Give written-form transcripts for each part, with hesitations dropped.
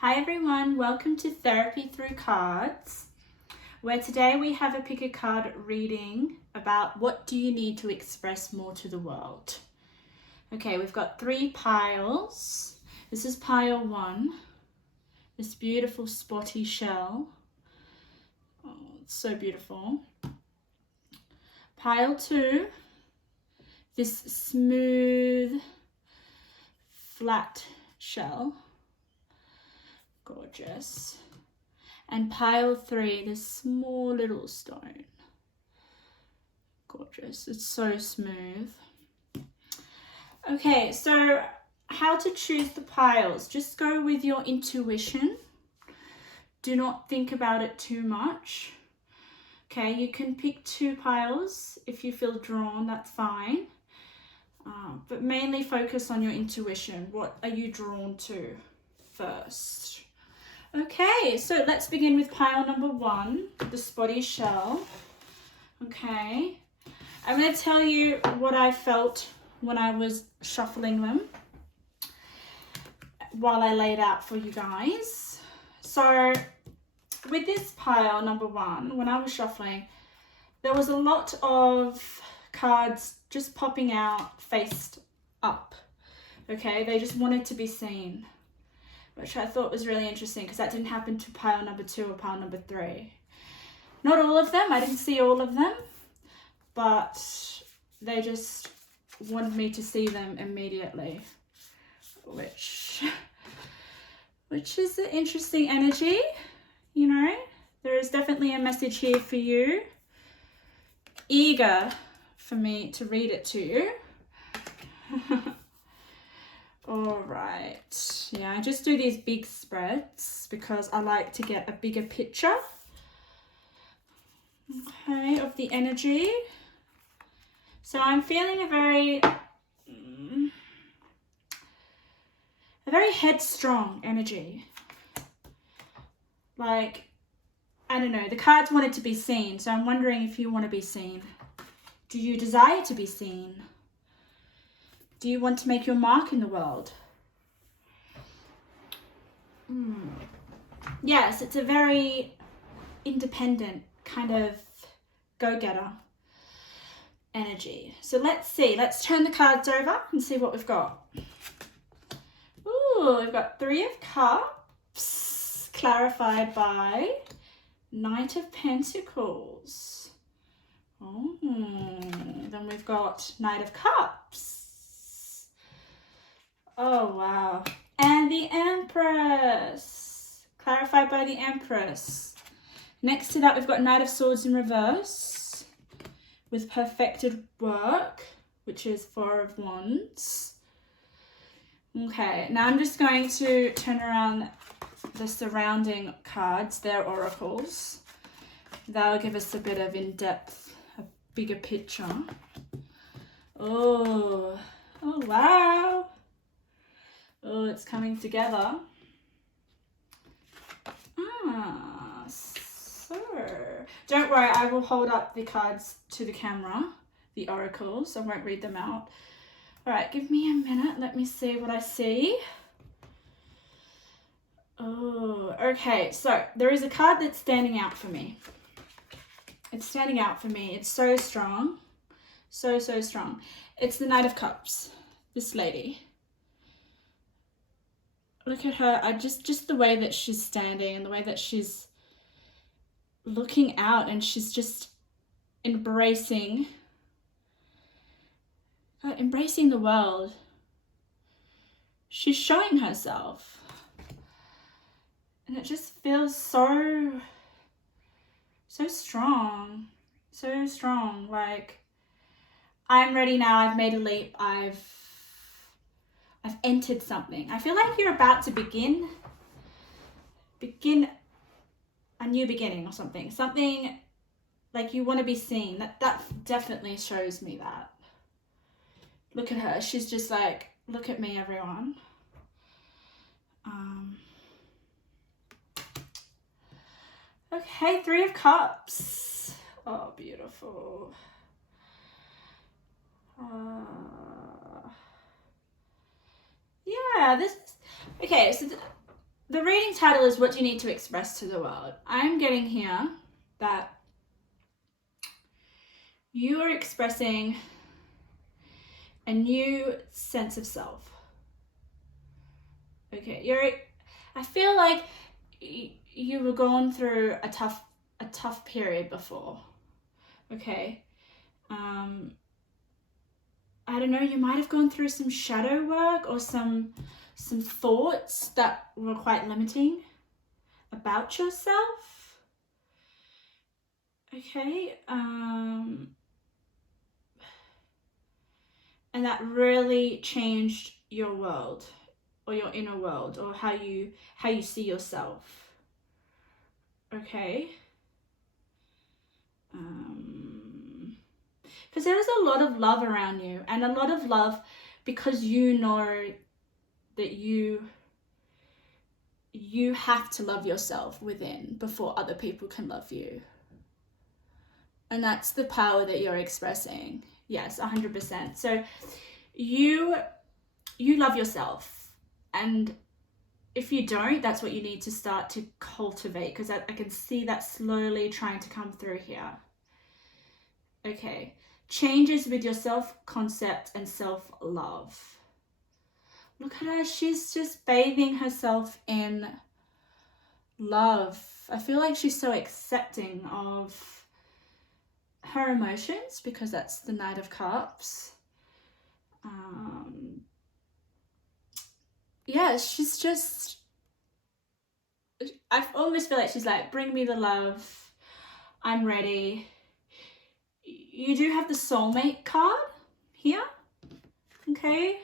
Hi everyone, welcome to Therapy Through Cards, where today we have a pick a card reading about what do you need to express more to the world. Okay, we've got 3 piles. This is pile 1, this beautiful spotty shell. Oh, it's so beautiful. Pile 2, this smooth, flat shell. Gorgeous. And pile 3, this small little stone. Gorgeous. It's so smooth. Okay, so how to choose the piles. Just go with your intuition. Do not think about it too much. Okay, you can pick 2 piles if you feel drawn, that's fine. But mainly focus on your intuition. What are you drawn to first? Okay, so let's begin with pile number 1, the spotty shell. Okay, I'm going to tell you what I felt when I was shuffling them while I laid out for you guys. So with this pile number 1, when I was shuffling, there was a lot of cards just popping out faced up. Okay, they just wanted to be seen, which I thought was really interesting because that didn't happen to pile number 2 or pile number 3. Not all of them, I didn't see all of them, but they just wanted me to see them immediately, which is an interesting energy, you know. There is definitely a message here for you. Eager for me to read it to you. All right, yeah, I just do these big spreads because I like to get a bigger picture, okay, of the energy. So I'm feeling a very headstrong energy. Like, I don't know, the cards wanted to be seen, so I'm wondering if you want to be seen. Do you desire to be seen? Do you want to make your mark in the world? Yes, it's a very independent kind of go-getter energy. So let's see. Let's turn the cards over and see what we've got. Ooh, we've got 3 of Cups, clarified by Knight of Pentacles. Oh, then we've got Knight of Cups. Oh, wow. And the Empress, clarified by the Empress. Next to that, we've got Knight of Swords in reverse with perfected work, which is 4 of Wands. Okay, now I'm just going to turn around the surrounding cards. They're oracles. That'll give us a bit of in-depth, a bigger picture. Oh wow. Oh, it's coming together. So don't worry, I will hold up the cards to the camera, the oracles. I won't read them out. All right, give me a minute. Let me see what I see. Oh, okay. So there is a card that's standing out for me. It's standing out for me. It's so strong. So strong. It's the Knight of Cups. This lady. Look at her. I just the way that she's standing and the way that she's looking out, and she's just embracing the world. She's showing herself. And it just feels so strong. So strong. Like, I'm ready now. I've made a leap. I've entered something. I feel like you're about to begin a new beginning or something. Something like you want to be seen. That definitely shows me that. Look at her. She's just like, look at me, everyone. Okay, 3 of Cups. Oh, beautiful. Yeah, this is okay. So the reading title is What Do You Need to Express to the World? I'm getting here that you are expressing a new sense of self. Okay, I feel like you were going through a tough period before. Okay. I don't know, you might have gone through some shadow work or some thoughts that were quite limiting about yourself. Okay. And that really changed your world, or your inner world, or how you see yourself. Okay. Because there is a lot of love around you, and a lot of love because you know that you have to love yourself within before other people can love you. And that's the power that you're expressing. Yes, 100%. So you love yourself, and if you don't, that's what you need to start to cultivate, because I can see that slowly trying to come through here. Okay. Changes with your self-concept and self-love. Look at her. She's just bathing herself in love. I feel like she's so accepting of her emotions, because that's the Knight of Cups. Yeah, she's just, I almost feel like she's like, bring me the love. I'm ready. You do have the soulmate card here. Okay.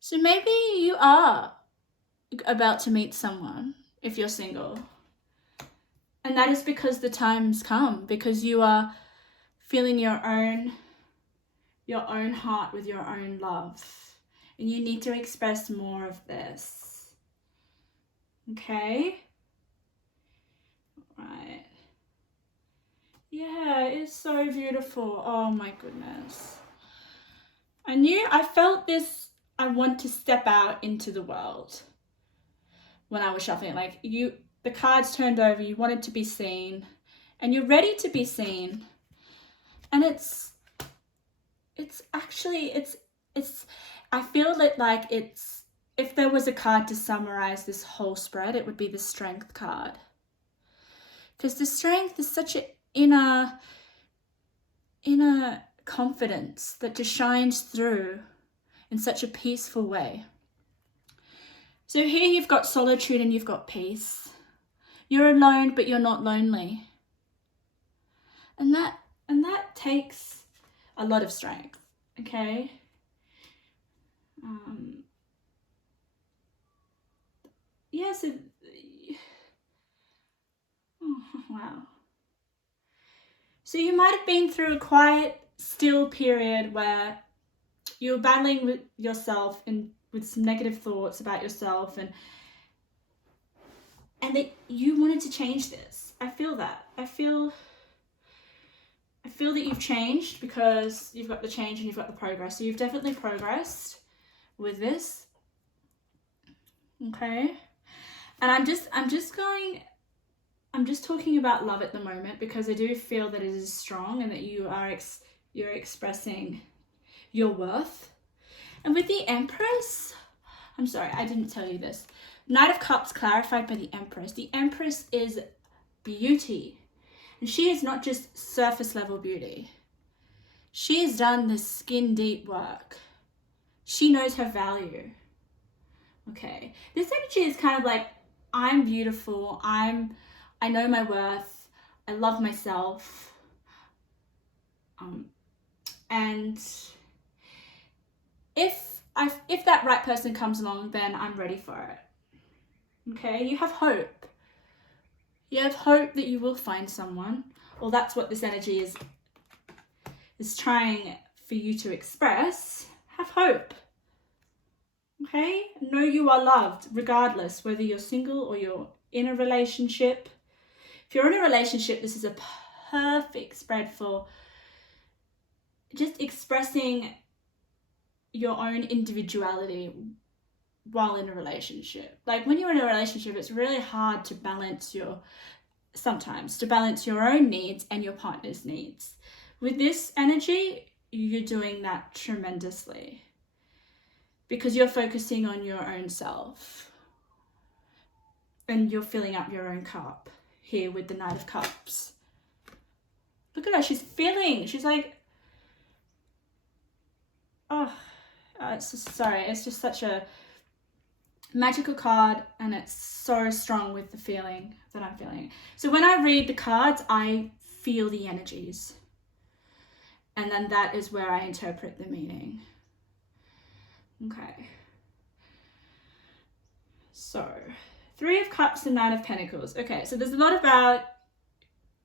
So maybe you are about to meet someone if you're single. And that is because the time's come, because you are feeling your own heart with your own love. And you need to express more of this. Okay? Right. Yeah, it's so beautiful. Oh my goodness. I felt this, I want to step out into the world when I was shuffling. Like the cards turned over, you wanted to be seen, and you're ready to be seen. And it's actually, I feel like it's, if there was a card to summarize this whole spread, it would be the Strength card. Because the Strength is such an inner confidence that just shines through in such a peaceful way. So here you've got solitude and you've got peace. You're alone, but you're not lonely. And that takes a lot of strength, okay? Yeah, so, oh, wow. So you might have been through a quiet, still period where you were battling with yourself and with some negative thoughts about yourself, and that you wanted to change this. I feel that. I feel that you've changed, because you've got the change and you've got the progress. So you've definitely progressed with this. Okay. And I'm just talking about love at the moment, because I do feel that it is strong and that you're expressing your worth. And with the Empress, I'm sorry, I didn't tell you this. Knight of Cups clarified by the Empress. The Empress is beauty. And she is not just surface level beauty. She has done the skin deep work. She knows her value. Okay. This energy is kind of like, I'm beautiful. I know my worth. I love myself. And if that right person comes along, then I'm ready for it. Okay, you have hope. You have hope that you will find someone. Well, that's what this energy is trying for you to express. Have hope. Okay? Know you are loved, regardless whether you're single or you're in a relationship. If you're in a relationship, this is a perfect spread for just expressing your own individuality while in a relationship. Like when you're in a relationship, it's really hard to balance your own needs and your partner's needs. With this energy, you're doing that tremendously because you're focusing on your own self and you're filling up your own cup here with the Knight of Cups. Look at her, she's like, it's just such a magical card, and it's so strong with the feeling that I'm feeling. So when I read the cards, I feel the energies, and then that is where I interpret the meaning. Okay. So, Three of Cups and Nine of Pentacles. Okay, so there's a lot about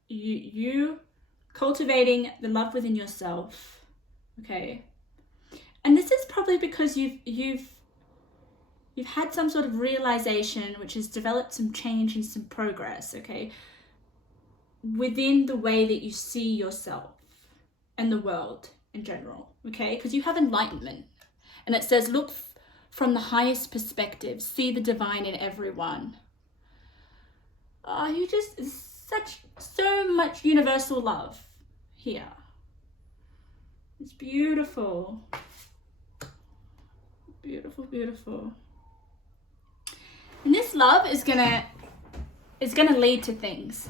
you cultivating the love within yourself. Okay. And this is probably because you've had some sort of realization which has developed some change and some progress, okay, within the way that you see yourself and the world in general, okay? Because you have enlightenment. And it says, look from the highest perspective, see the divine in everyone. You just, so much universal love here. It's beautiful. Beautiful, beautiful. And this love is gonna lead to things.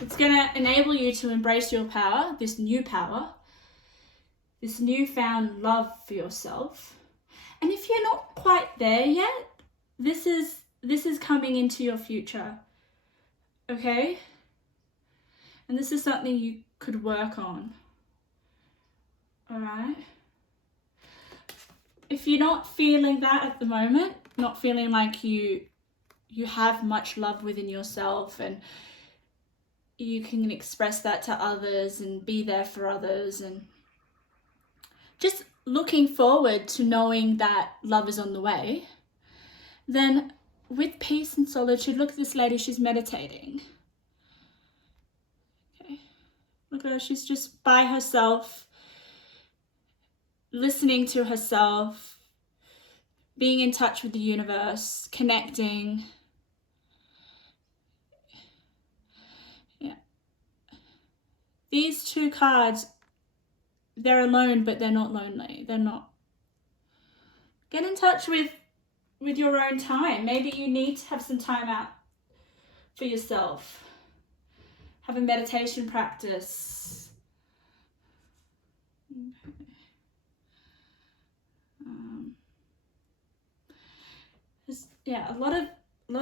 It's gonna enable you to embrace your power, this newfound love for yourself. And if you're not quite there yet, this is coming into your future. Okay? And this is something you could work on. Alright? If you're not feeling that at the moment, not feeling like you have much love within yourself and you can express that to others and be there for others, and just looking forward to knowing that love is on the way, then with peace and solitude, look at this lady, she's meditating. Okay. Look at her, she's just by herself, listening to herself, being in touch with the universe, connecting. Yeah. These two cards, they're alone, but they're not lonely. They're not. Get in touch with your own time. Maybe you need to have some time out for yourself. Have a meditation practice. Yeah, a lot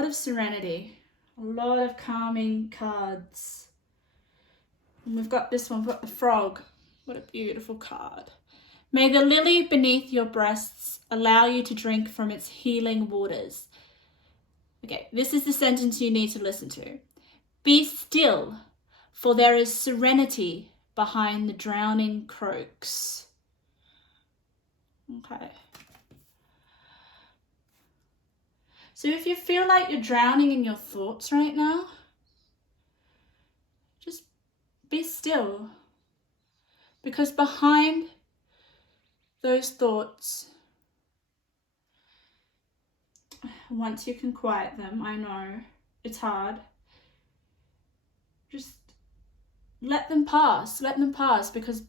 of serenity, a lot of calming cards. And we've got this one, we've got the frog. What a beautiful card. May the lily beneath your breasts allow you to drink from its healing waters. Okay, this is the sentence you need to listen to. Be still, for there is serenity behind the drowning croaks. Okay. So if you feel like you're drowning in your thoughts right now, just be still. Because behind those thoughts, once you can quiet them, I know it's hard, just let them pass, because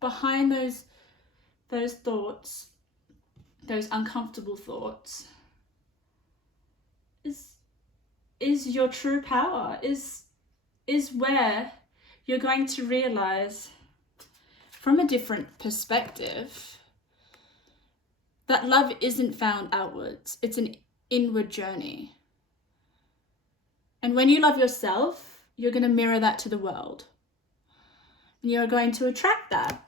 behind those thoughts, those uncomfortable thoughts, is your true power, is where you're going to realize from a different perspective that love isn't found outwards, it's an inward journey. And when you love yourself, you're going to mirror that to the world. And you're going to attract that.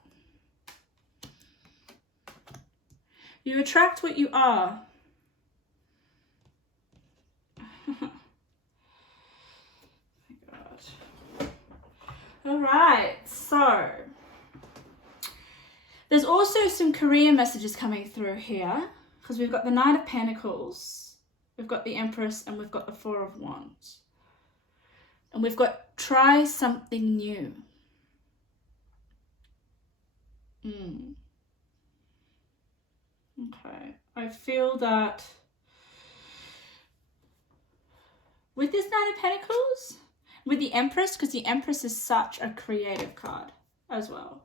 You attract what you are. All right, so there's also some career messages coming through here, because we've got the Knight of Pentacles, we've got the Empress, and we've got the Four of Wands. And we've got try something new. Okay, I feel that with this Knight of Pentacles, with the Empress, because the Empress is such a creative card as well.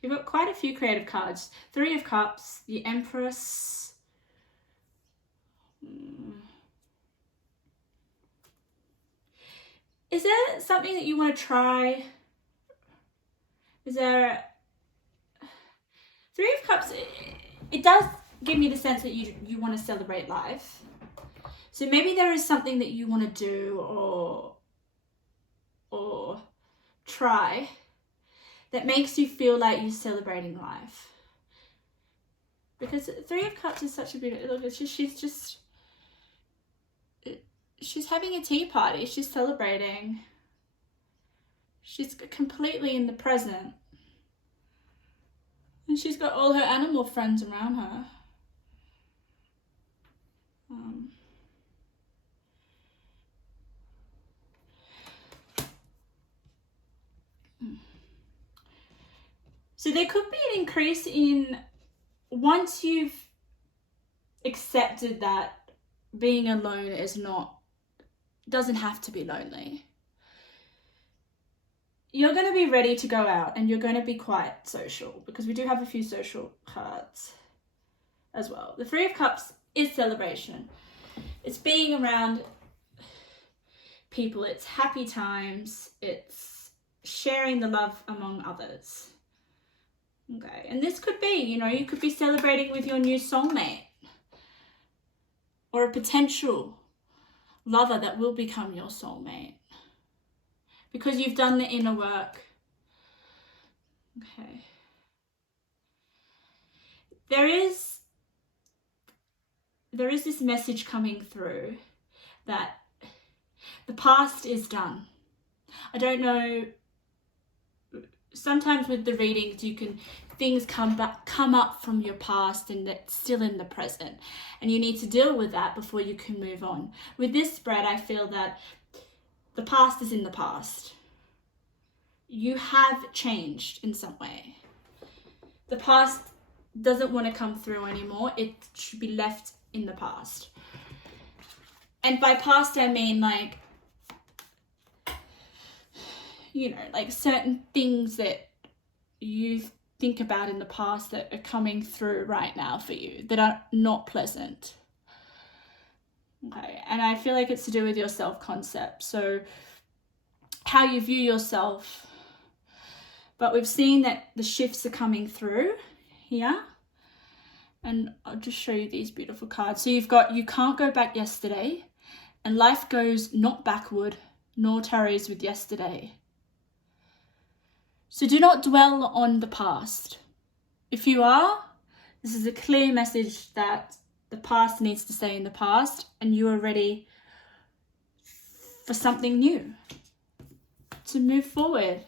You've got quite a few creative cards. Three of Cups, the Empress. Is there something that you want to try? Is there... Three of Cups, it does give me the sense that you want to celebrate life. So maybe there is something that you want to do or try that makes you feel like you're celebrating life. Because Three of Cups is such a beautiful... Look, she's having a tea party. She's celebrating. She's completely in the present. And she's got all her animal friends around her. So there could be an increase in, once you've accepted that being alone doesn't have to be lonely. You're going to be ready to go out and you're going to be quite social, because we do have a few social cards as well. The Three of Cups is celebration. It's being around people. It's happy times. It's sharing the love among others. Okay, and this could be, you could be celebrating with your new soulmate or a potential lover that will become your soulmate because you've done the inner work. Okay. There is this message coming through that the past is done. I don't know, sometimes with the readings things come up from your past and that's still in the present, and you need to deal with that before you can move on. With this spread, I feel that the past is in the past. You have changed in some way. The past doesn't want to come through anymore. It should be left in the past. And by past, I mean like certain things that you think about in the past that are coming through right now for you that are not pleasant. Okay, and I feel like it's to do with your self-concept, so how you view yourself. But we've seen that the shifts are coming through here, and I'll just show you these beautiful cards. So you've got, you can't go back yesterday, and life goes not backward nor tarries with yesterday. So do not dwell on the past. If you are, this is a clear message that the past needs to stay in the past and you are ready for something new, to move forward.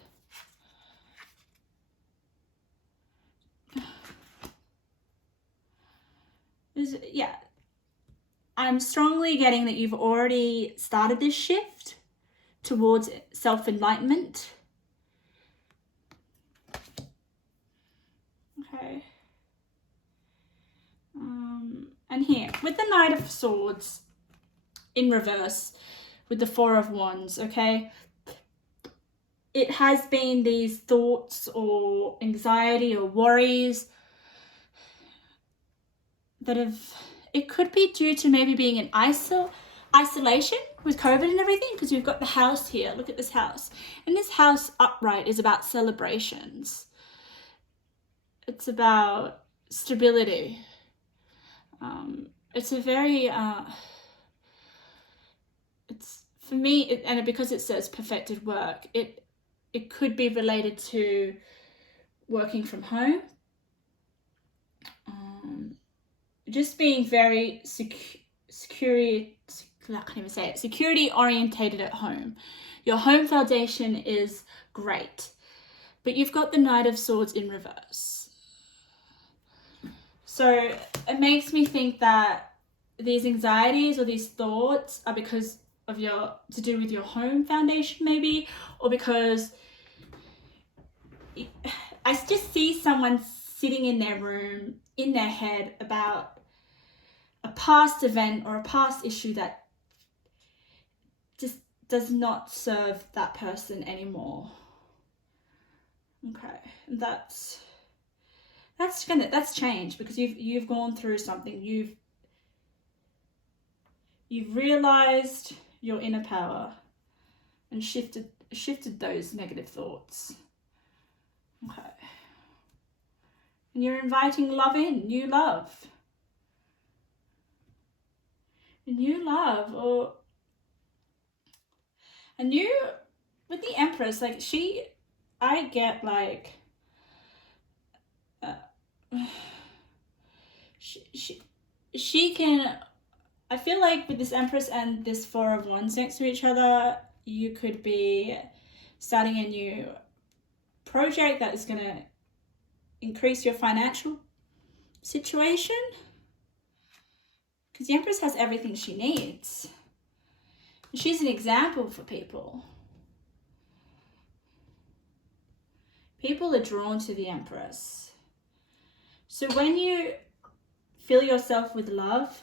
I'm strongly getting that you've already started this shift towards self-enlightenment. Okay. And here, with the Knight of Swords in reverse, with the Four of Wands, okay? It has been these thoughts or anxiety or worries that it could be due to maybe being in isolation with COVID and everything, because we've got the house here. Look at this house. And this house upright is about celebrations. It's about stability. It's a very, it's for me, and because it says perfected work, it could be related to working from home, just being very security orientated at home. Your home foundation is great, but you've got the Knight of Swords in reverse. So it makes me think that these anxieties or these thoughts are because of to do with your home foundation maybe, or because I just see someone sitting in their room, in their head about a past event or a past issue that just does not serve that person anymore. Okay, that's change, because you've gone through something. You've realized your inner power and shifted those negative thoughts. Okay. And you're inviting love in, new love. A new love, or a new, with the Empress, like I get like, she can, I feel like with this Empress and this Four of Wands next to each other, you could be starting a new project that is going to increase your financial situation, because the Empress has everything she needs. She's an example for people. People are drawn to the Empress. So when you fill yourself with love,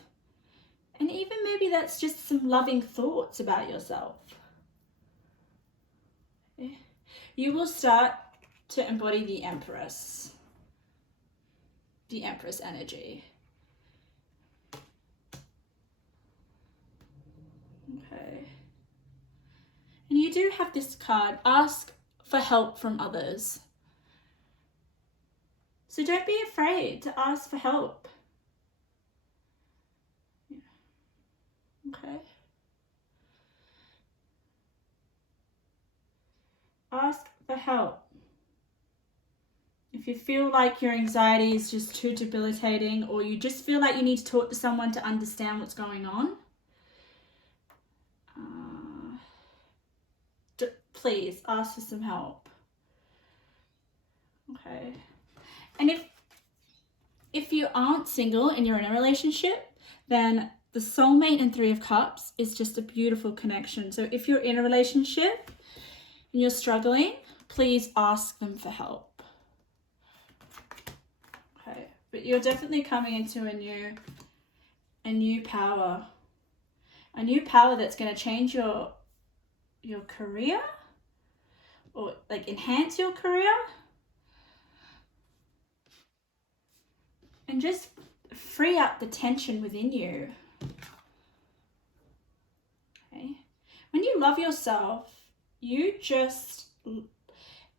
and even maybe that's just some loving thoughts about yourself, you will start to embody the Empress energy. Okay. And you do have this card, ask for help from others. So don't be afraid to ask for help. Okay. Ask for help. If you feel like your anxiety is just too debilitating, or you just feel like you need to talk to someone to understand what's going on, please ask for some help. Okay. And if you aren't single and you're in a relationship, then the soulmate and Three of Cups is just a beautiful connection. So if you're in a relationship and you're struggling, please ask them for help. Okay. But you're definitely coming into a new power. A new power that's going to change your career, or like enhance your career, and just free up the tension within you. Okay. When you love yourself,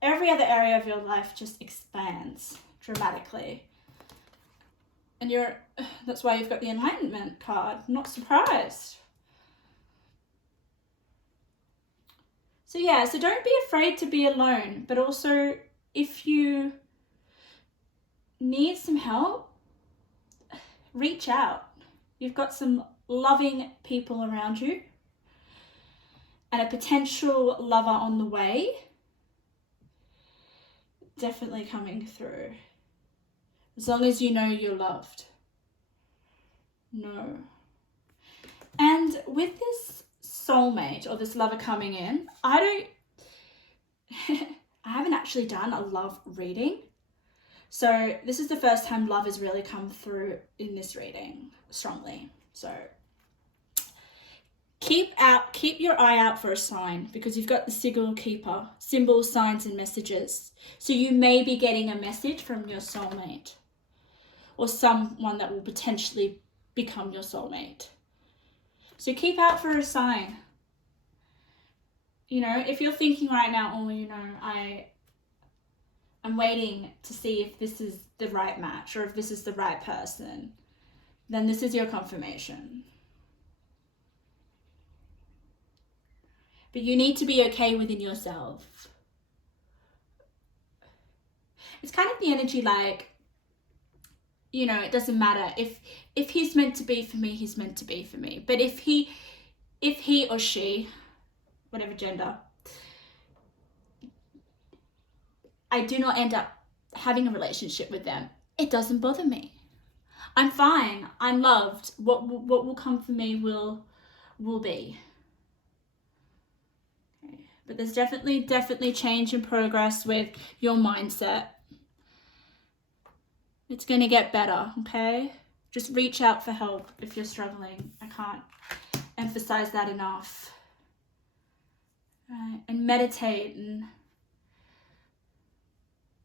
every other area of your life just expands dramatically. And that's why you've got the Enlightenment card. I'm not surprised. So yeah, so don't be afraid to be alone, but also if you need some help, reach out. You've got some loving people around you and a potential lover on the way, definitely coming through. As long as you know you're loved. No. And with this soulmate or this lover coming in, I haven't actually done a love reading. So this is the first time love has really come through in this reading strongly. So keep your eye out for a sign, because you've got the Sigil Keeper, symbols, signs and messages. So you may be getting a message from your soulmate or someone that will potentially become your soulmate. So keep out for a sign. You know, if you're thinking right now, oh, you know, I'm waiting to see if this is the right match or if this is the right person, then this is your confirmation. But you need to be okay within yourself. It's kind of the energy like, you know, it doesn't matter. If he's meant to be for me, he's meant to be for me. But if he or she, whatever gender, I do not end up having a relationship with them, it doesn't bother me. I'm fine. I'm loved. What will come for me will be. Okay. But there's definitely change and progress with your mindset. It's going to get better, okay? Just reach out for help if you're struggling. I can't emphasize that enough. Right? And meditate. And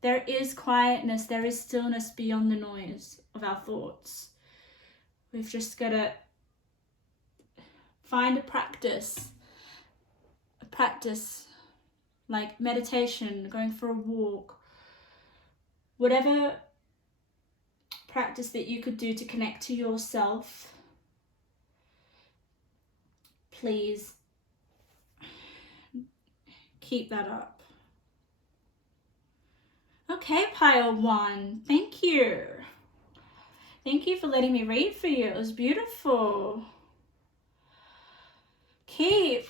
there is quietness, there is stillness beyond the noise of our thoughts. We've just got to find a practice like meditation, going for a walk, whatever practice that you could do to connect to yourself. Please keep that up. Okay, pile 1, thank you. Thank you for letting me read for you. It was beautiful. Keep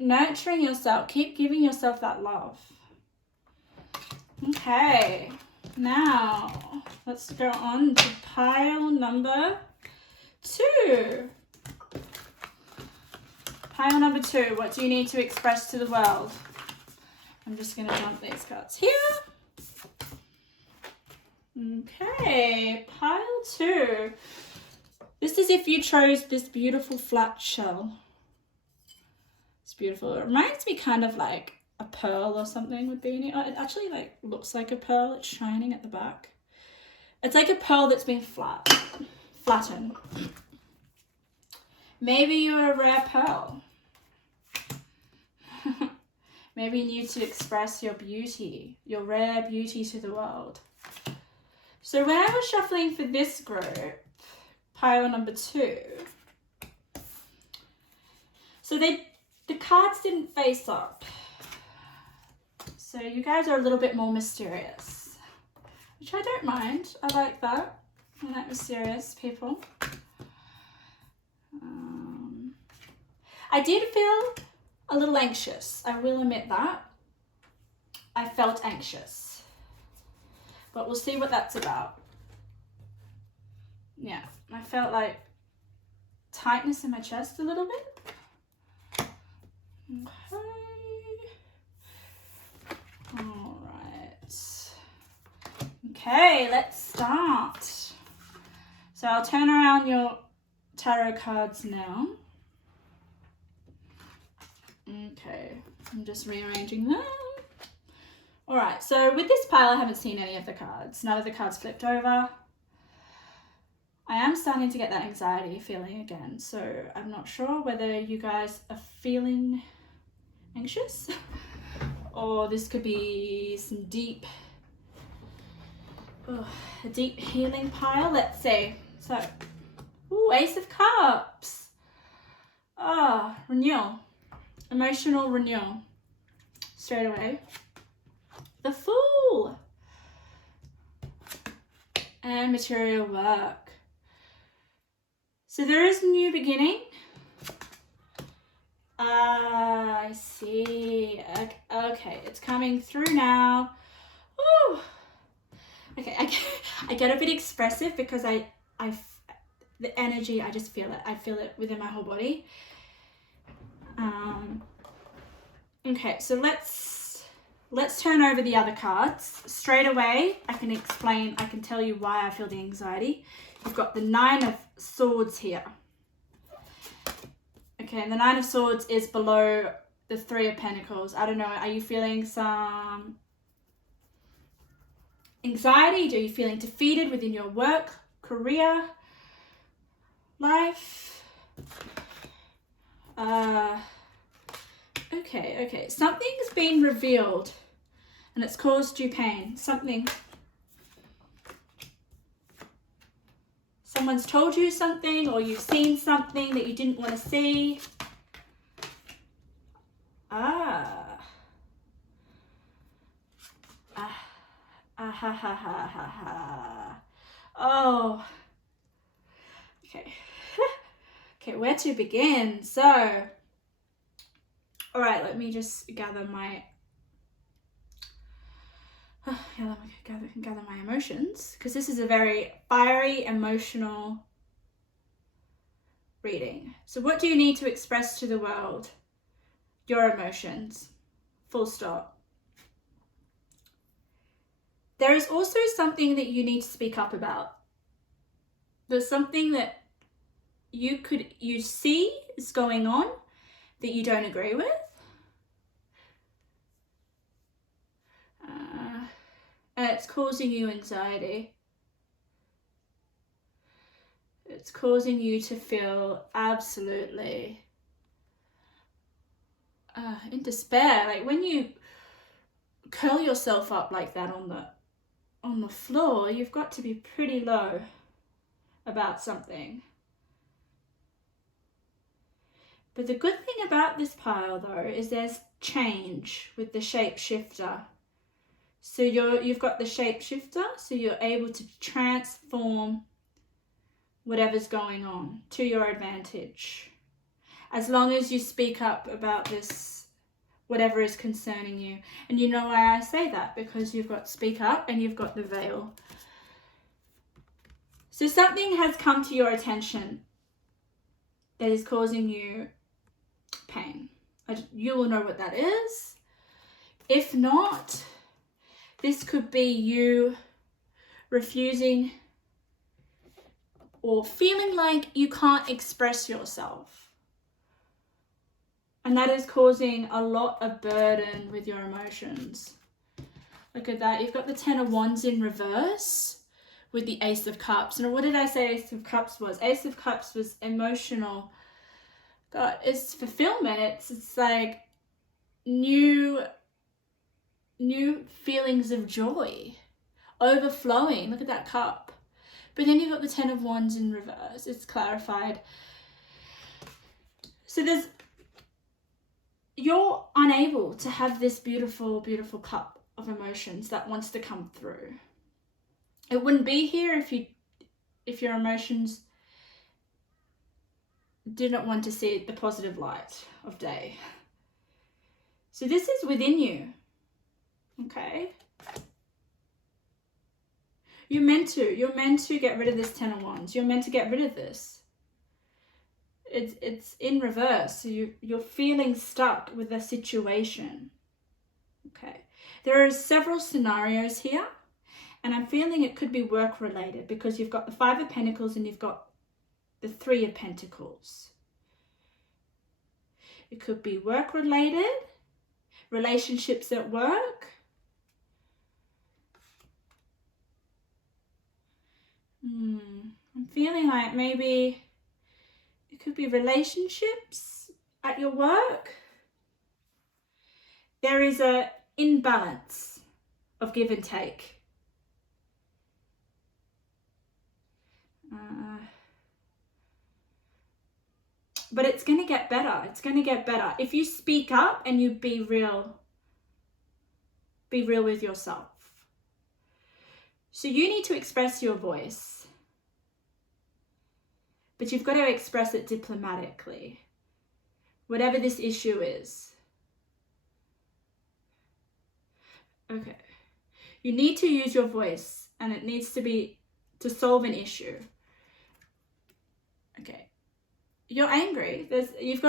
nurturing yourself. Keep giving yourself that love. Okay, now let's go on to pile number 2. Pile number 2, what do you need to express to the world? I'm just going to dump these cards here. Okay, pile 2. This is if you chose this beautiful flat shell. It's beautiful. It reminds me kind of like a pearl or something would be in it. It actually like looks like a pearl. It's shining at the back. It's like a pearl that's been flattened. Maybe you're a rare pearl. Maybe you need to express your beauty, your rare beauty to the world. So when I was shuffling for this group, pile number 2, so the cards didn't face up. So you guys are a little bit more mysterious, which I don't mind. I like that. I like mysterious people. I did feel a little anxious. I will admit that. I felt anxious. But we'll see what that's about. Yeah, I felt like tightness in my chest a little bit. Okay. All right. Okay, let's start. So I'll turn around your tarot cards now. Okay, I'm just rearranging them. All right, so with this pile, I haven't seen any of the cards. None of the cards flipped over. I am starting to get that anxiety feeling again, so I'm not sure whether you guys are feeling anxious or this could be some a deep healing pile. Let's see. So, ooh, Ace of Cups. Renewal. Emotional renewal. Straight away. The Fool. And material work. So there is a new beginning. I see. Okay, it's coming through now. Ooh. Okay, I get a bit expressive because the energy, I just feel it. I feel it within my whole body. Okay, so let's turn over the other cards. Straight away, I can tell you why I feel the anxiety. You've got the 9 of Swords here. Okay, and the 9 of Swords is below the 3 of Pentacles. I don't know, are you feeling some anxiety? Are you feeling defeated within your work, career, life? Okay. Something's been revealed and it's caused you pain. Someone's told you something or you've seen something that you didn't want to see. Oh. Okay. Okay, where to begin? So, all right, let me just gather my gather my emotions, because this is a very fiery, emotional reading. So what do you need to express to the world? Your emotions. Full stop. there is also something that you need to speak up about. There's something that you see is going on that you don't agree with. And it's causing you anxiety. It's causing you to feel absolutely in despair. Like when you curl yourself up like that on the floor, you've got to be pretty low about something. But the good thing about this pile though is there's change with the shapeshifter. So you've got the shapeshifter, so you're able to transform whatever's going on to your advantage. As long as you speak up about this, whatever is concerning you. And you know why I say that? Because you've got speak up and you've got the veil. So something has come to your attention that is causing you pain. You will know what that is. If not, this could be you refusing or feeling like you can't express yourself. And that is causing a lot of burden with your emotions. Look at that. You've got the Ten of Wands in reverse with the Ace of Cups. And what did I say Ace of Cups was? Ace of Cups was emotional. God, it's fulfillment. It's like new feelings of joy, overflowing. Look at that cup. But then you've got the Ten of Wands in reverse. It's clarified. So you're unable to have this beautiful, beautiful cup of emotions that wants to come through. It wouldn't be here if your emotions didn't want to see the positive light of day. So this is within you. Okay. You're meant to get rid of this Ten of Wands. You're meant to get rid of this. It's in reverse. So you're feeling stuck with a situation. Okay. There are several scenarios here, and I'm feeling it could be work related because you've got the Five of Pentacles and you've got the Three of Pentacles. It could be work related, relationships at work. I'm feeling like maybe it could be relationships at your work. There is a imbalance of give and take. But it's going to get better. It's going to get better. If you speak up and you be real with yourself. So you need to express your voice. But you've got to express it diplomatically. Whatever this issue is. Okay. You need to use your voice, and it needs to be to solve an issue. Okay. You're angry. You've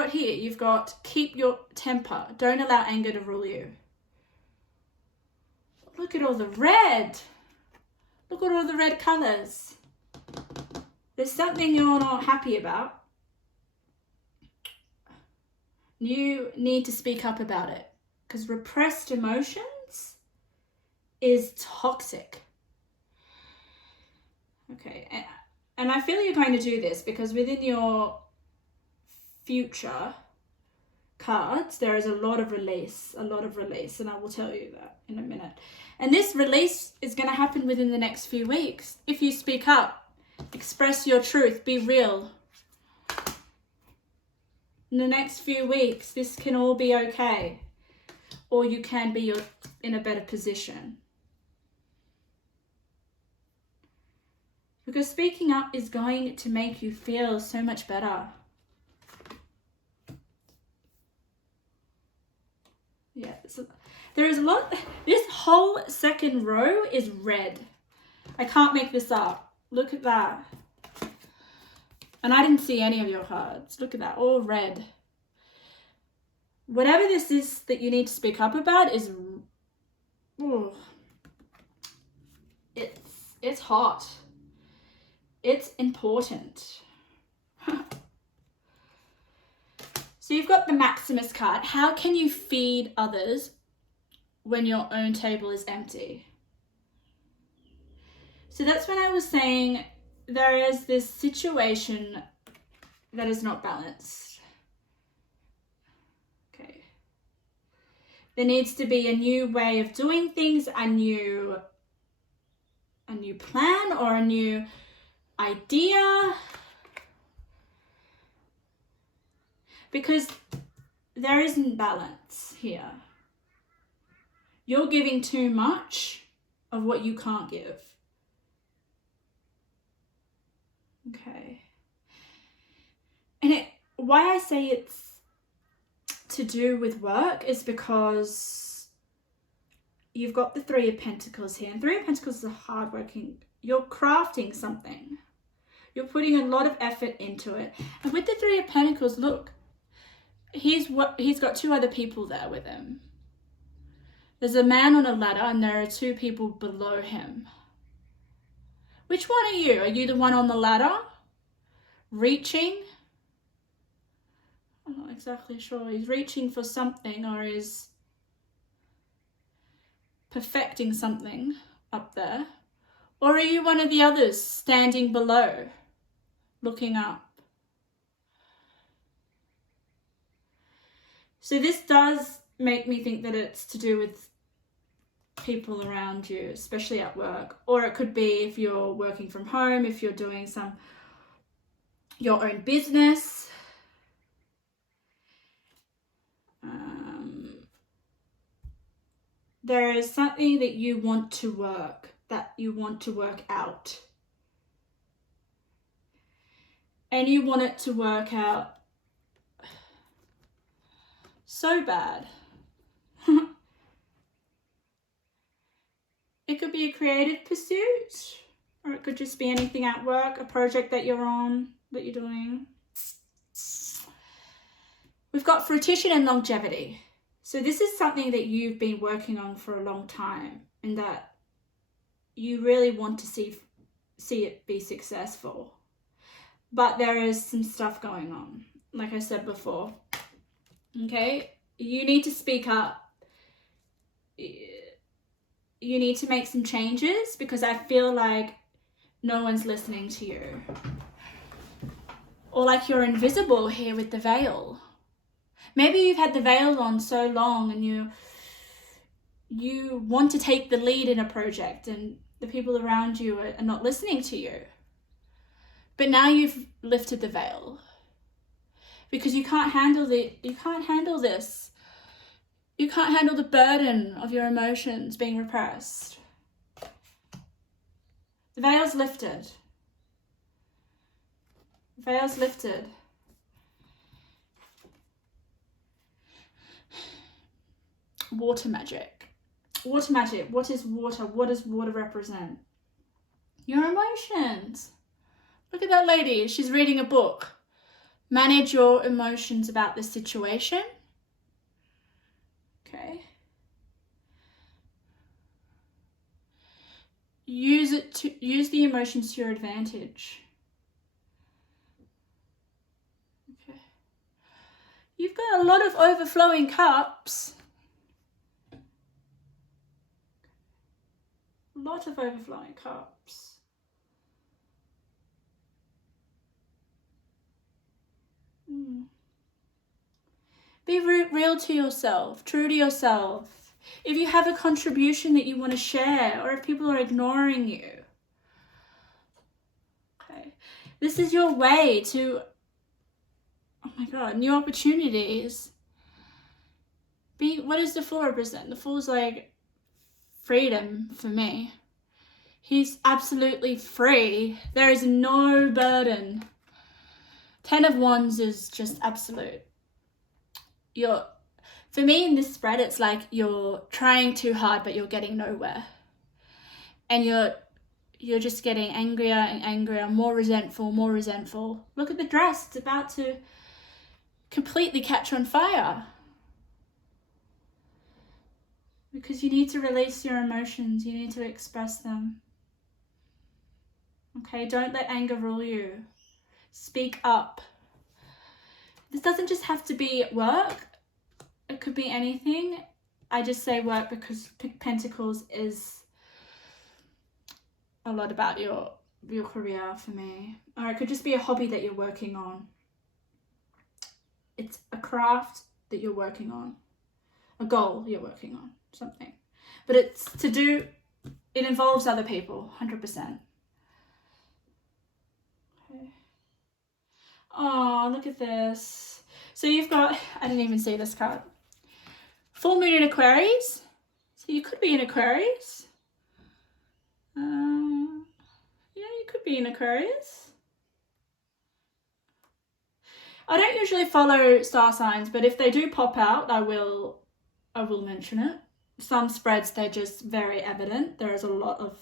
got keep your temper. Don't allow anger to rule you. Look at all the red. Look at all the red colours. There's something you're not happy about. You need to speak up about it, because repressed emotions is toxic. Okay, and I feel you're going to do this because within your future cards, there is a lot of release, and I will tell you that in a minute. And this release is going to happen within the next few weeks. If you speak up, express your truth, be real. In the next few weeks, this can all be okay. Or you can be in a better position. Because speaking up is going to make you feel so much better. Yeah, so there is a lot. This whole second row is red. I can't make this up. Look at that. And I didn't see any of your cards. Look at that, all red. Whatever this is that you need to speak up about is It's hot. It's important. So you've got the Maximus card. How can you feed others when your own table is empty? So that's when I was saying there is this situation that is not balanced. Okay. There needs to be a new way of doing things, a new plan or a new idea. Because there isn't balance here. You're giving too much of what you can't give. Okay. And why I say it's to do with work is because you've got the Three of Pentacles here. And Three of Pentacles is a hardworking, you're crafting something. You're putting a lot of effort into it. And with the Three of Pentacles, look, he's got two other people there with him. There's a man on a ladder and there are two people below him. Which one are you? Are you the one on the ladder? Reaching? I'm not exactly sure. He's reaching for something or is perfecting something up there. Or are you one of the others standing below, looking up? So this does make me think that it's to do with people around you, especially at work. Or it could be if you're working from home, if you're doing your own business. There is something that you want to work out. And you want it to work out so bad. It could be a creative pursuit, or it could just be anything at work, a project that you're on, that you're doing. We've got fruition and longevity. So this is something that you've been working on for a long time and that you really want to see it be successful. But there is some stuff going on, like I said before. Okay? You need to speak up. You need to make some changes because I feel like no one's listening to you. Or like you're invisible here with the veil. Maybe you've had the veil on so long and you want to take the lead in a project and the people around you are not listening to you. But now you've lifted the veil because you can't handle this. You can't handle the burden of your emotions being repressed. The veil's lifted. The veil's lifted. Water magic. Water magic. What is water? What does water represent? Your emotions. Look at that lady. She's reading a book. Manage your emotions about the situation. Okay. Use the emotions to your advantage. Okay. You've got a lot of overflowing cups. A lot of overflowing cups. Be real to yourself, true to yourself. If you have a contribution that you want to share, or if people are ignoring you. Okay. This is your way to, oh my God, new opportunities. What does the Fool represent? The Fool's like freedom for me. He's absolutely free. There is no burden. 10 of Wands is just absolute. For me in this spread, it's like you're trying too hard, but you're getting nowhere. And you're just getting angrier and angrier, more resentful. Look at the dress. It's about to completely catch on fire. Because you need to release your emotions. You need to express them. Okay, don't let anger rule you. Speak up. This doesn't just have to be work. It could be anything. I just say work because Pentacles is a lot about your career for me. Or it could just be a hobby that you're working on. It's a craft that you're working on. A goal you're working on. Something. But it's to do, it involves other people, 100%. Okay. Oh, look at this. So you've got, I didn't even see this card. Full moon in Aquarius. So you could be in Aquarius. Yeah, you could be in Aquarius. I don't usually follow star signs, but if they do pop out, I will mention it. Some spreads, they're just very evident. There is a lot of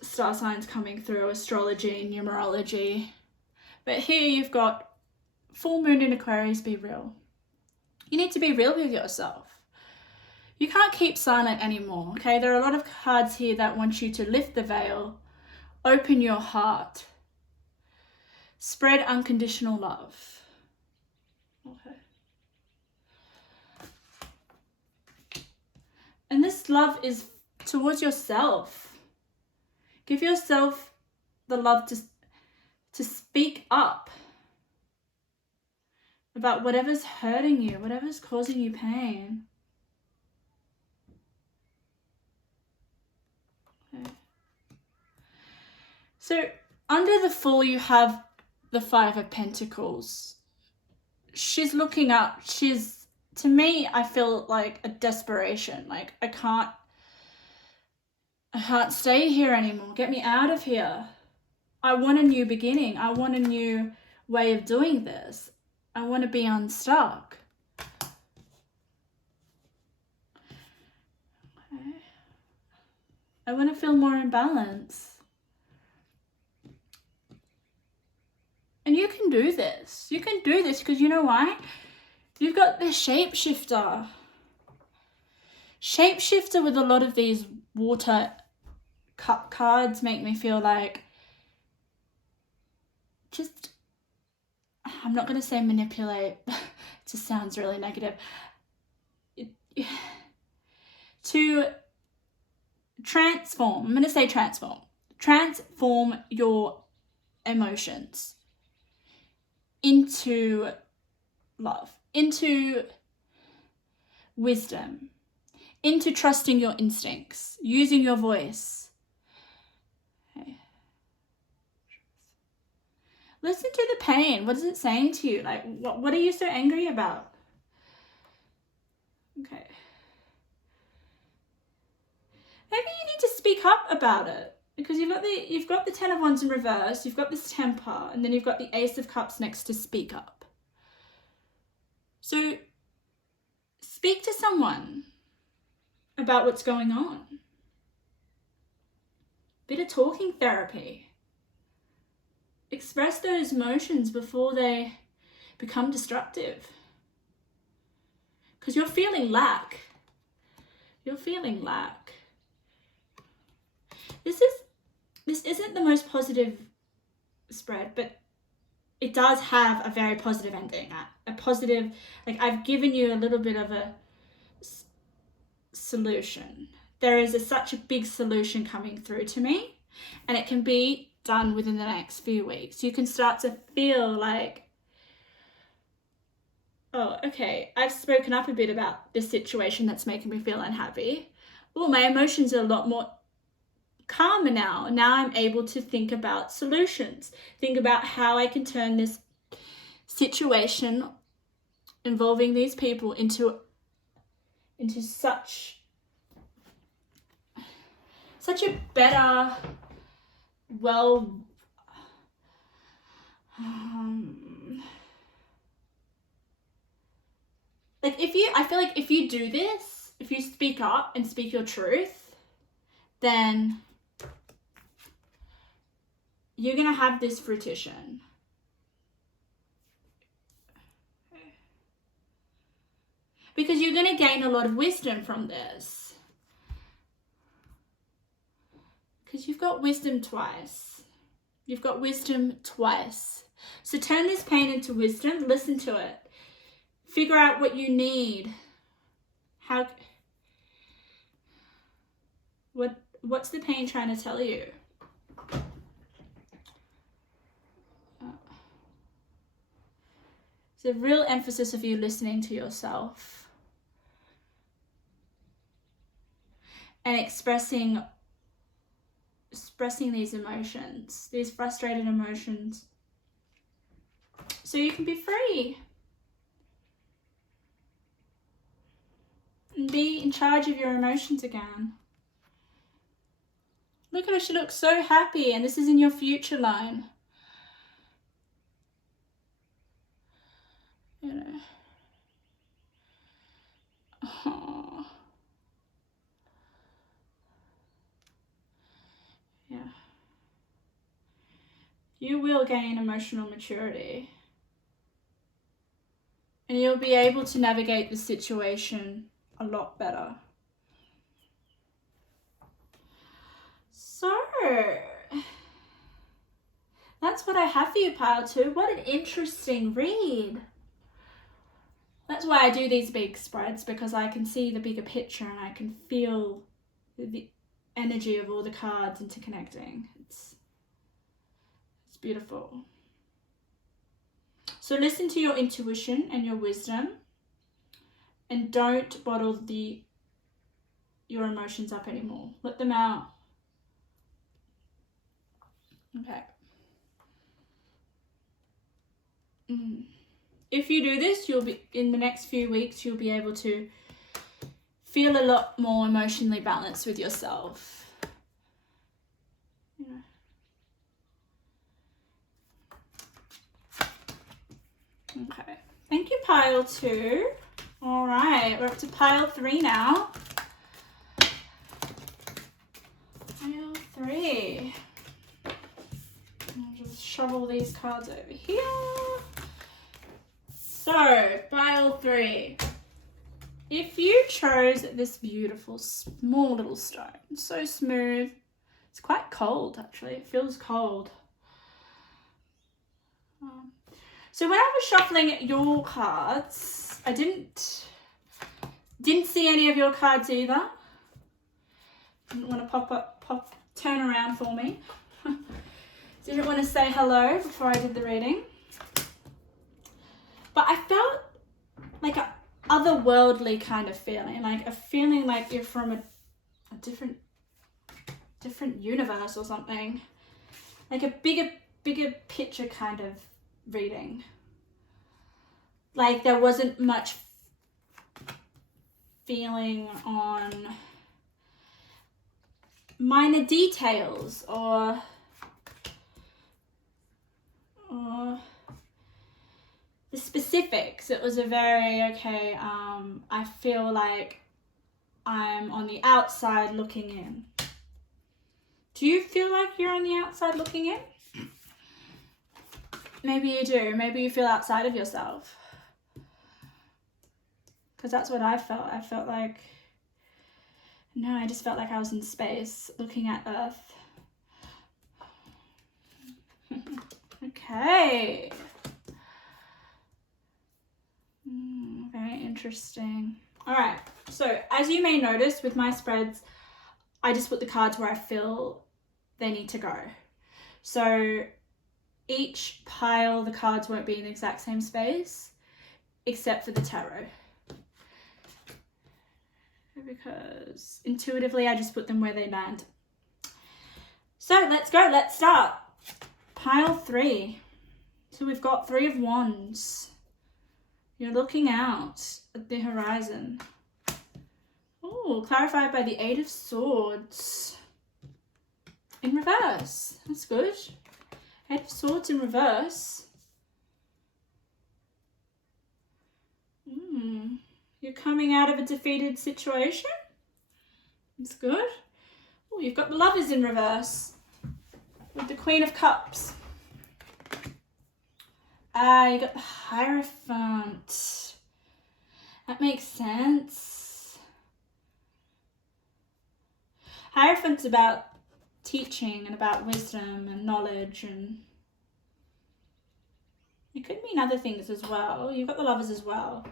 star signs coming through, astrology, numerology. But here you've got full moon in Aquarius, be real. You need to be real with yourself. You can't keep silent anymore, okay? There are a lot of cards here that want you to lift the veil, open your heart, spread unconditional love. Okay. And this love is towards yourself. Give yourself the love to speak up about whatever's hurting you, whatever's causing you pain. Okay. So under the Fool, you have the Five of Pentacles. She's looking up. To me, I feel like a desperation. Like I can't stay here anymore. Get me out of here. I want a new beginning. I want a new way of doing this. I want to be unstuck. Okay. I want to feel more in balance. And you can do this. You can do this because you know why? You've got the shapeshifter. Shapeshifter with a lot of these water cup cards make me feel like just, I'm not going to say manipulate. It just sounds really negative. To transform. I'm going to say transform. Transform your emotions into love, into wisdom, into trusting your instincts, using your voice. Okay. Listen to the pain. What is it saying to you? Like, what are you so angry about? Okay. Maybe you need to speak up about it because you've got the Ten of Wands in reverse, you've got this Temper, and then you've got the Ace of Cups next to speak up. So speak to someone about what's going on. Bit of talking therapy. Express those emotions before they become destructive. Because you're feeling lack. You're feeling lack. This isn't the most positive spread, but it does have a very positive ending. A positive, like I've given you a little bit of a solution. There is such a big solution coming through to me, and it can be done within the next few weeks. You can start to feel like, oh, okay, I've spoken up a bit about this situation that's making me feel unhappy. Well, my emotions are a lot more calmer now. Now I'm able to think about solutions, think about how I can turn this situation involving these people into such a better, I feel like if you do this, if you speak up and speak your truth, then you're going to have this fruition. Because you're going to gain a lot of wisdom from this. Because you've got wisdom twice. You've got wisdom twice. So turn this pain into wisdom. Listen to it. Figure out what you need. What's the pain trying to tell you? It's a real emphasis of you listening to yourself and expressing these emotions, these frustrated emotions, so you can be free and be in charge of your emotions again. Look at her, she looks so happy, and this is in your future line. You know. Oh. Yeah. You will gain emotional maturity. And you'll be able to navigate the situation a lot better. So, that's what I have for you, pile 2. What an interesting read. That's why I do these big spreads, because I can see the bigger picture and I can feel the energy of all the cards interconnecting. It's beautiful. So listen to your intuition and your wisdom, and don't bottle your emotions up anymore. Let them out. Okay. If you do this, you'll be, in the next few weeks, you'll be able to feel a lot more emotionally balanced with yourself. Yeah. Okay. Thank you, pile 2. All right, we're up to pile 3 now. Pile 3. I'll just shovel these cards over here. So, pile 3. If you chose this beautiful small little stone, so smooth, it's quite cold actually, it feels cold. So when I was shuffling your cards, I didn't see any of your cards either. Didn't want to turn around for me. Didn't want to say hello before I did the reading. But I felt like a otherworldly kind of feeling, like a feeling like you're from a different universe or something, like a bigger picture kind of reading. Like there wasn't much feeling on minor details or the specifics. It was a very, okay, I feel like I'm on the outside looking in. Do you feel like you're on the outside looking in? Maybe you do. Maybe you feel outside of yourself. Because that's what I felt. I felt like, no, I just felt like I was in space looking at Earth. Okay. Very interesting. All right, so as you may notice with my spreads, I just put the cards where I feel they need to go. So each pile, the cards won't be in the exact same space, except for the tarot. Because intuitively, I just put them where they land. So let's go, let's start. Pile 3. So we've got 3 of Wands. You're looking out at the horizon. Oh, clarified by the 8 of Swords. In reverse. That's good. 8 of Swords in reverse. You're coming out of a defeated situation. That's good. Oh, you've got the Lovers in reverse. With the Queen of Cups. You got the Hierophant. That makes sense. Hierophant's about teaching and about wisdom and knowledge, and it could mean other things as well. You've got the Lovers as well.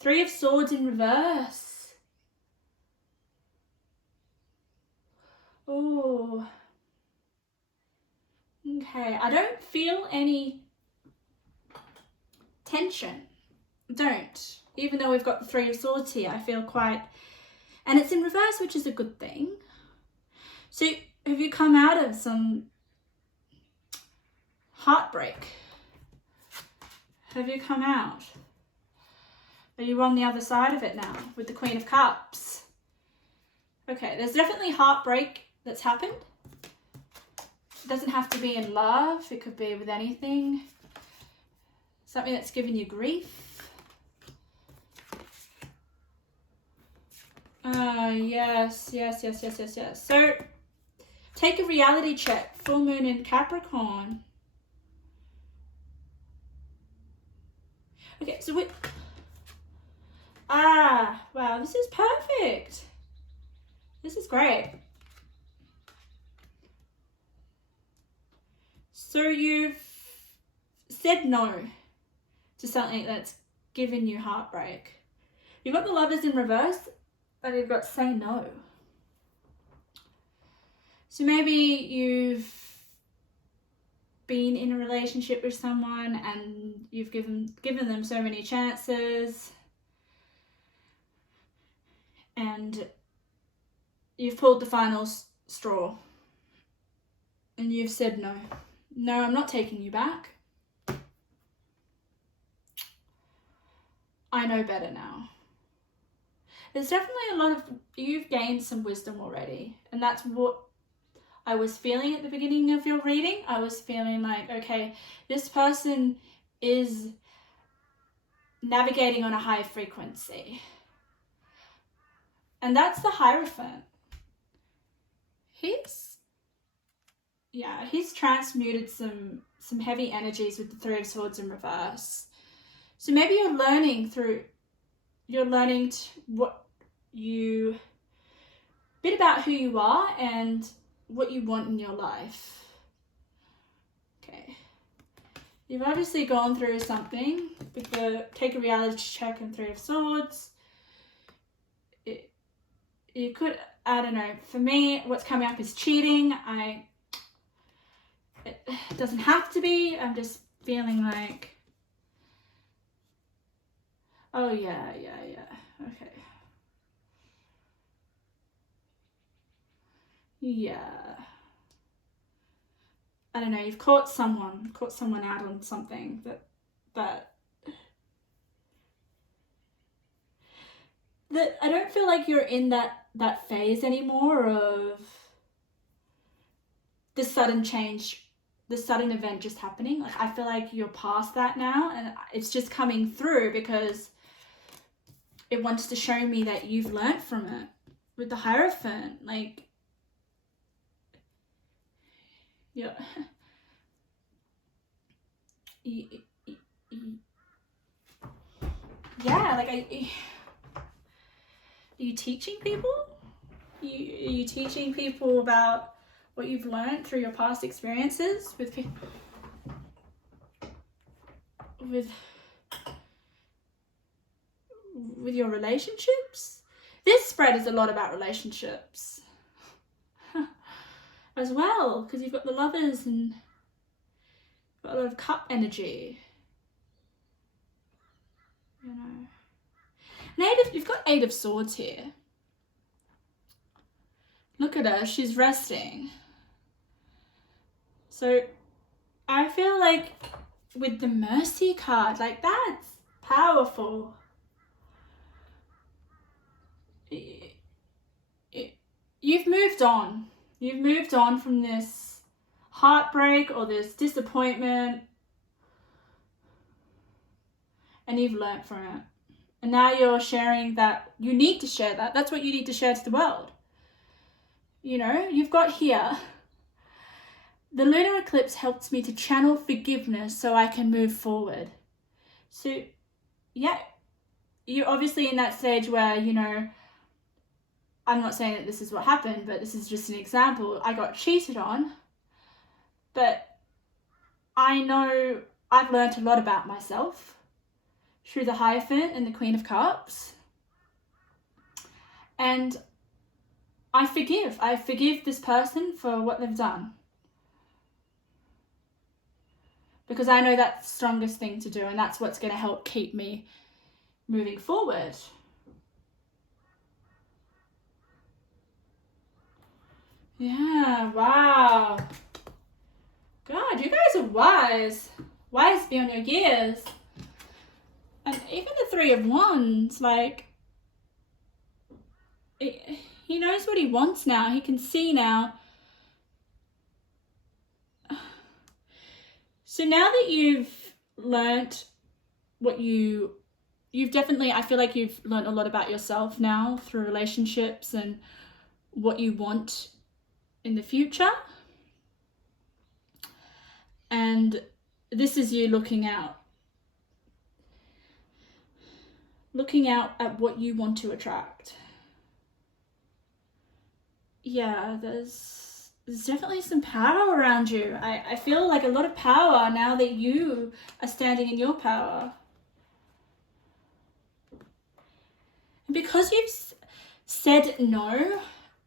Three of Swords in reverse. Oh. Okay, I don't feel any tension. Don't. Even though we've got the Three of Swords here, I feel quite... And it's in reverse, which is a good thing. So, have you come out of some heartbreak? Have you come out? Are you on the other side of it now with the Queen of Cups? Okay, there's definitely heartbreak that's happened. It doesn't have to be in love. It could be with anything. Something that's given you grief. Yes. So, take a reality check. Full moon in Capricorn. Okay, so we... wow, this is perfect. This is great. So you've said no to something that's given you heartbreak. You've got the Lovers in reverse, and you've got say no. So maybe you've been in a relationship with someone and you've given them so many chances, and you've pulled the final straw and you've said no. No, I'm not taking you back. I know better now. There's definitely a lot of... You've gained some wisdom already, and that's what I was feeling at the beginning of your reading. I was feeling like, okay, this person is navigating on a high frequency. And that's the Hierophant. He's transmuted some heavy energies with the Three of Swords in reverse. So maybe you're learning bit about who you are and what you want in your life. Okay. You've obviously gone through something with the take a reality check and Three of Swords. You could, I don't know, for me, what's coming up is cheating. It doesn't have to be. I'm just feeling like, oh yeah. Okay. Yeah. I don't know, you've caught someone out on something that I don't feel like you're in that phase anymore of the sudden change, the sudden event just happening. Like, I feel like you're past that now, and it's just coming through because it wants to show me that you've learnt from it with the Hierophant. Like, yeah. Yeah, like are you teaching people? Are you teaching people about what you've learned through your past experiences with your relationships? This spread is a lot about relationships as well, because you've got the Lovers and got a lot of cup energy. You know. You've got Eight of Swords here. Look at her, she's resting. So I feel like with the Mercy card, like, that's powerful. You've moved on. You've moved on from this heartbreak or this disappointment, and you've learnt from it. And now you're sharing that. You need to share that. That's what you need to share to the world. You know, you've got here, the lunar eclipse helps me to channel forgiveness so I can move forward. So, yeah, you're obviously in that stage where, you know, I'm not saying that this is what happened, but this is just an example. I got cheated on, but I know I've learned a lot about myself through the Hierophant and the Queen of Cups. And I forgive this person for what they've done. Because I know that's the strongest thing to do, and that's what's going to help keep me moving forward. Yeah, wow. God, you guys are wise. Wise beyond your years. And even the Three of Wands, like, he knows what he wants now. He can see now. So now that you've learnt what you've definitely, I feel like you've learnt a lot about yourself now through relationships and what you want in the future. And this is you looking out at what you want to attract. Yeah, there's definitely some power around you. I feel like a lot of power now that you are standing in your power. And because you've said no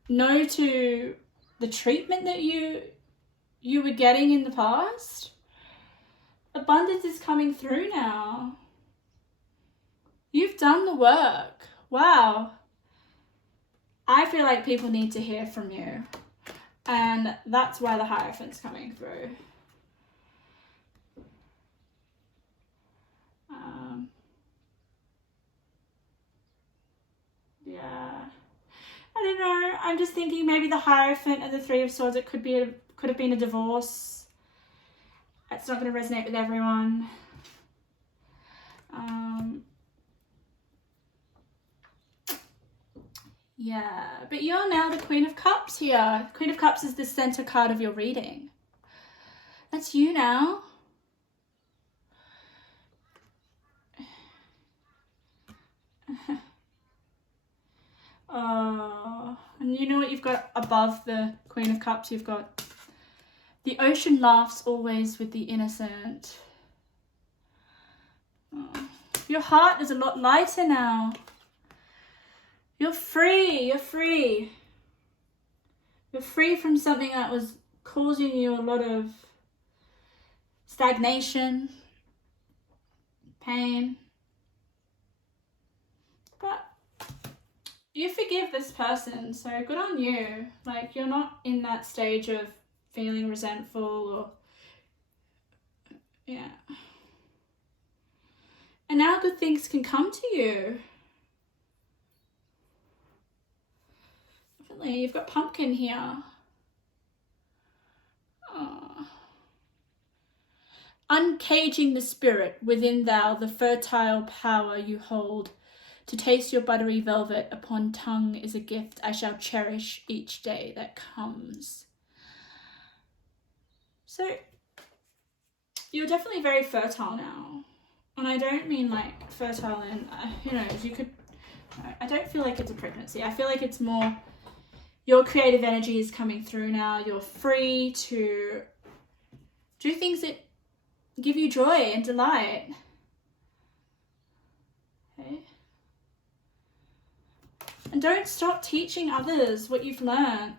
to the treatment that you were getting in the past, abundance is coming through now. You've done the work. Wow. I feel like people need to hear from you. And that's why the Hierophant's coming through. Yeah. I don't know. I'm just thinking maybe the Hierophant and the Three of Swords, it could have been a divorce. It's not going to resonate with everyone. Yeah, but you're now the Queen of Cups here. Queen of Cups is the center card of your reading. That's you now. Oh, and you know what you've got above the Queen of Cups? You've got the ocean laughs always with the innocent. Oh. Your heart is a lot lighter now. You're free. You're free. You're free from something that was causing you a lot of stagnation, pain. But you forgive this person, so good on you. Like, you're not in that stage of feeling resentful or, yeah. And now good things can come to you. Definitely, you've got pumpkin here. Oh. Uncaging the spirit within thou, the fertile power you hold. To taste your buttery velvet upon tongue is a gift I shall cherish each day that comes. So, you're definitely very fertile now. And I don't mean like fertile in, who knows, you could, I don't feel like it's a pregnancy. I feel like it's more, your creative energy is coming through now. You're free to do things that give you joy and delight. Okay. And don't stop teaching others what you've learned.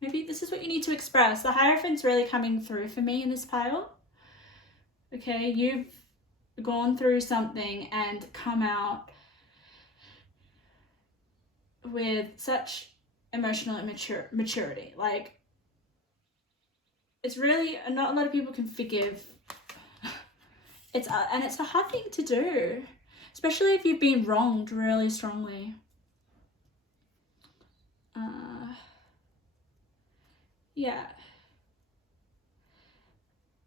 Maybe this is what you need to express. The Hierophant's really coming through for me in this pile. Okay, you've gone through something and come out with such emotional maturity. Like, it's really, not a lot of people can forgive. And it's a hard thing to do, especially if you've been wronged really strongly. Yeah.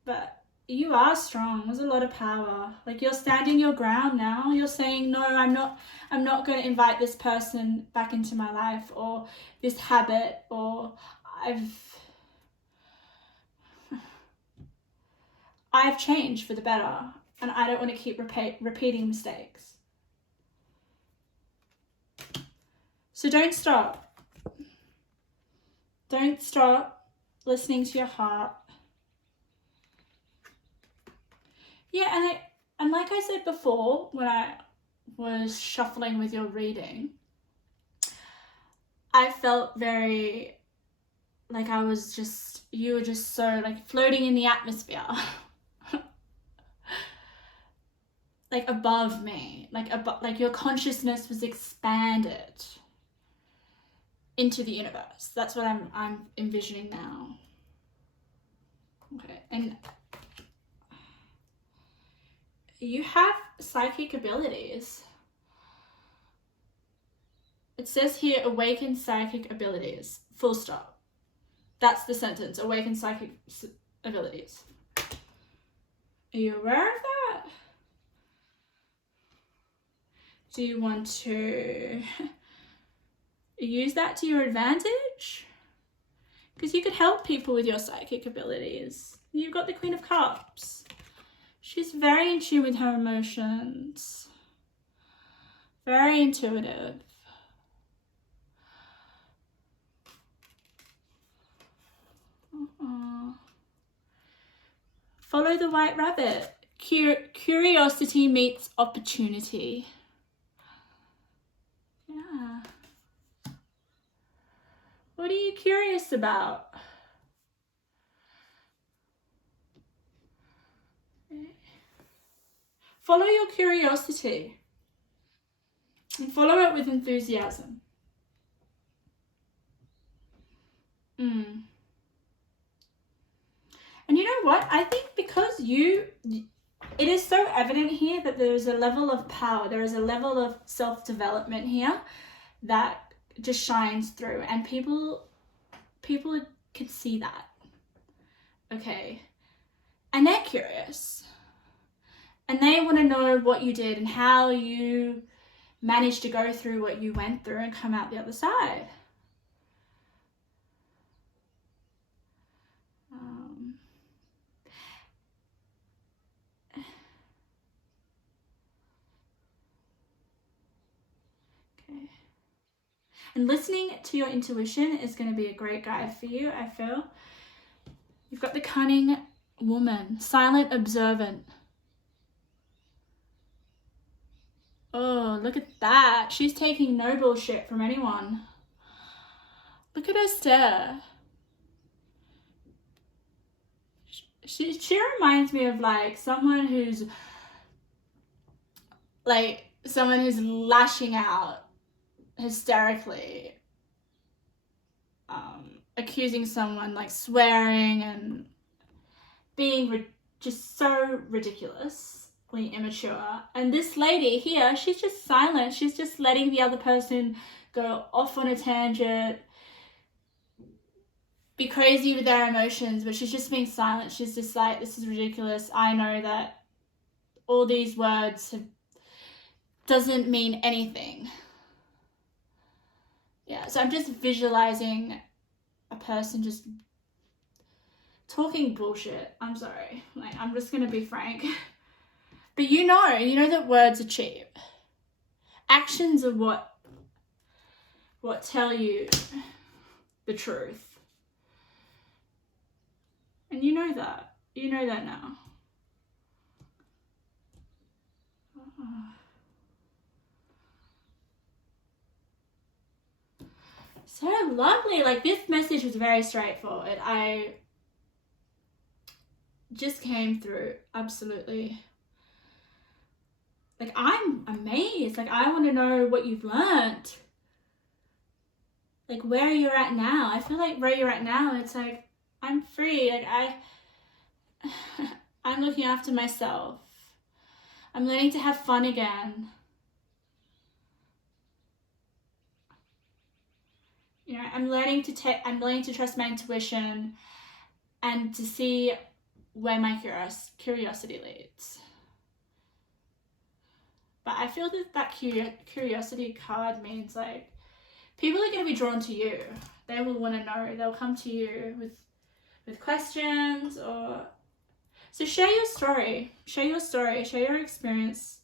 But you are strong. There's a lot of power. Like, you're standing your ground now. You're saying, no, I'm not going to invite this person back into my life, or this habit, or I've changed for the better, and I don't want to keep repeating mistakes. So don't stop. Don't stop listening to your heart. Yeah, and like I said before, when I was shuffling with your reading, I felt very like you were just so like floating in the atmosphere. Like above me, like your consciousness was expanded into the universe. That's what I'm envisioning now. Okay, and you have psychic abilities. It says here, awaken psychic abilities. Full stop. That's the sentence. Awaken psychic abilities. Are you aware of that? Do you want to use that to your advantage? Because you could help people with your psychic abilities. You've got the Queen of Cups. She's very in tune with her emotions. Very intuitive. Follow the white rabbit. Curiosity meets opportunity. Yeah. What are you curious about? Follow your curiosity and follow it with enthusiasm. And you know what? I think because it is so evident here that there is a level of power, there is a level of self-development here that just shines through, and people can see that. Okay. And they're curious. And they want to know what you did and how you managed to go through what you went through and come out the other side. Okay. And listening to your intuition is going to be a great guide for you, I feel. You've got the cunning woman, silent, observant. Oh, look at that. She's taking no bullshit from anyone. Look at her stare. She reminds me of like someone who's lashing out hysterically, accusing someone, like swearing and being just so ridiculously immature. And this lady here, she's just silent. She's just letting the other person go off on a tangent, be crazy with their emotions, but she's just being silent. She's just like, this is ridiculous. I know that all these words doesn't mean anything. Yeah, so I'm just visualizing a person just talking bullshit. I'm sorry. Like, I'm just going to be frank. But you know that words are cheap. Actions are what tell you the truth. And you know that. You know that now. So lovely. Like, this message was very straightforward. I just came through absolutely. Like, I'm amazed. Like, I want to know what you've learned. Like, where you're at now. I feel like where you're at now, it's like, I'm free. Like, I'm looking after myself. I'm learning to have fun again. You know, I'm learning to trust my intuition and to see where my curiosity leads. But I feel that curiosity card means like people are going to be drawn to you. They will want to know. They'll come to you with questions or... So share your story. Share your experience.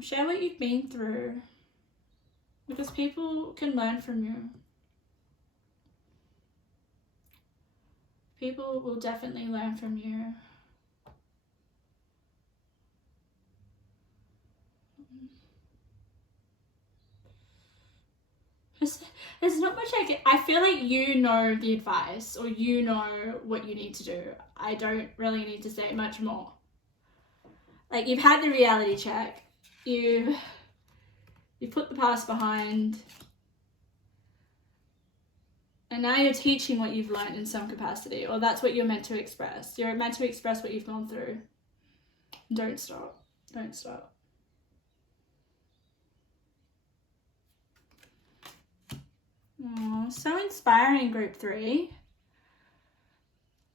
Share what you've been through, because people can learn from you. People will definitely learn from you. There's not much I feel like you know the advice, or you know what you need to do. I don't really need to say much more. Like, you've had the reality check. You put the past behind. And now you're teaching what you've learned in some capacity, or that's what you're meant to express. You're meant to express what you've gone through. Don't stop. Don't stop. Oh, so inspiring, group 3.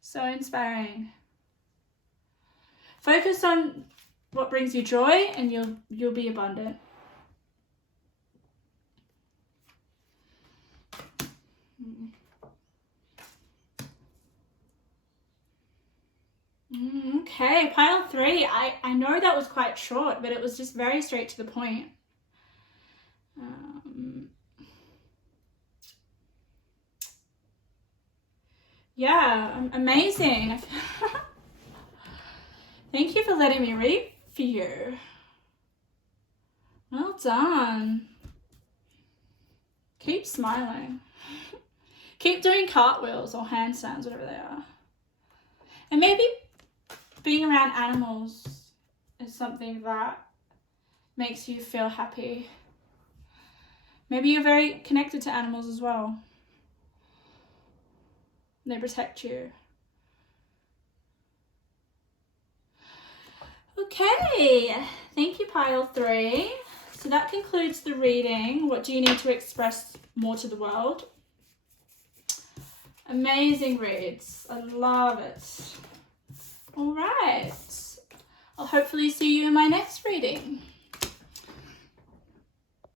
So inspiring. Focus on what brings you joy, and you'll be abundant. Okay, pile 3. I know that was quite short, but it was just very straight to the point. Yeah, amazing. Thank you for letting me read for you. Well done. Keep smiling. Keep doing cartwheels or handstands, whatever they are. And maybe being around animals is something that makes you feel happy. Maybe you're very connected to animals as well. They protect you. Okay, thank you, pile 3. So that concludes the reading. What do you need to express more to the world? Amazing reads. I love it. All right. I'll hopefully see you in my next reading.